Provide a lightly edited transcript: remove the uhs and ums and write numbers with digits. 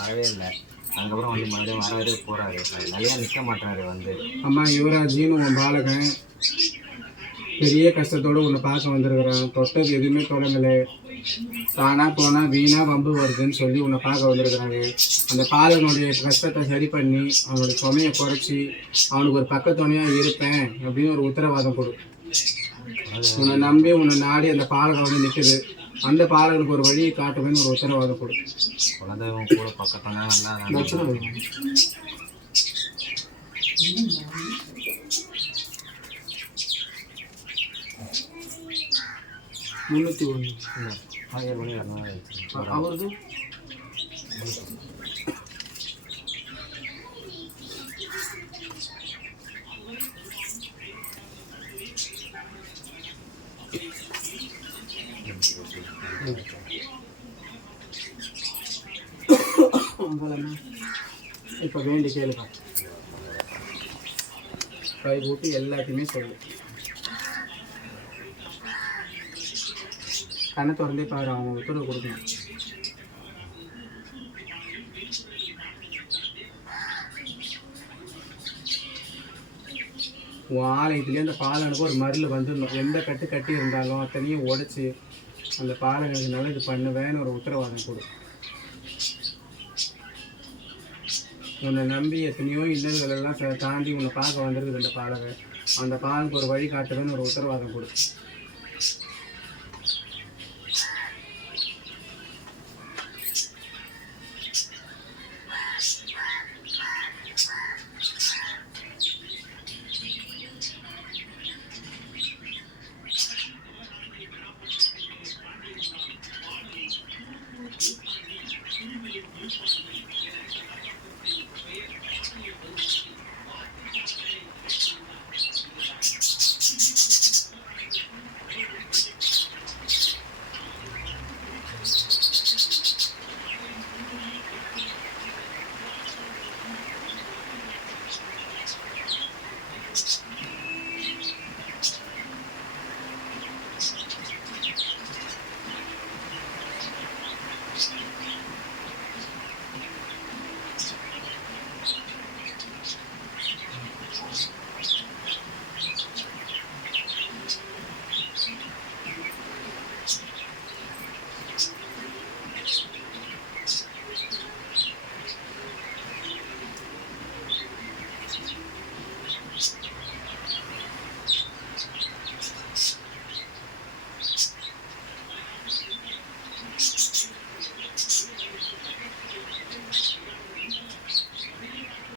வரவே இல்லை. அதுக்கப்புறம் வந்து மறுபடியும் வரவே போகிறாரு, நிறையா நிற்க மாட்டாரு வந்து. அம்மா யுவராஜின்னு உன் பாலகன் பெரிய கஷ்டத்தோடு உன்னை பார்க்க வந்திருக்கிறான். தொட்டது எதுவுமே தொடங்கலை, தானா போனால் வீணாக வம்பு வருதுன்னு சொல்லி உன்னை பார்க்க வந்திருக்கிறாங்க. அந்த பாலகனுடைய கஷ்டத்தை சரி பண்ணி அவனுடைய சுமையை குறைச்சி அவனுக்கு ஒரு பக்கத்துணையாக இருப்பேன் அப்படின்னு ஒரு உத்தரவாதம் கொடு. உன்னை நம்பி உன்னை நாடி அந்த பாலகன் வந்து நிற்குது. அந்த பாலகனுக்கு ஒரு வழியை காட்டுவேன்னு ஒரு உத்தரவாதம் கொடு. குலதெய்வம் கூட பக்கத்தான முன்னூற்றி ஒன்று அவரது இப்போ வேண்டி கேளுப்பா. கை போட்டு எல்லாத்தையுமே சொல்லு. கண்ணை திறந்தே பாரு, அவங்க உத்தரவு கொடுக்கணும். உன் ஆலயத்துலேயே அந்த பாலனுக்கு ஒரு மருள் வந்துடணும். எந்த கட்டு கட்டி இருந்தாலும் அத்தனையும் உடைச்சி அந்த பாலகனுக்கு நல்லது பண்ணுவேன்னு ஒரு உத்தரவாதம் கொடு. உன்னை நம்பி எத்தனையோ இன்னல்களெல்லாம் தாண்டி உன்னை பார்க்க வந்திருக்குது அந்த பாலகன். அந்த பாலனுக்கு ஒரு வழி காட்டுவேன்னு ஒரு உத்தரவாதம் கொடு.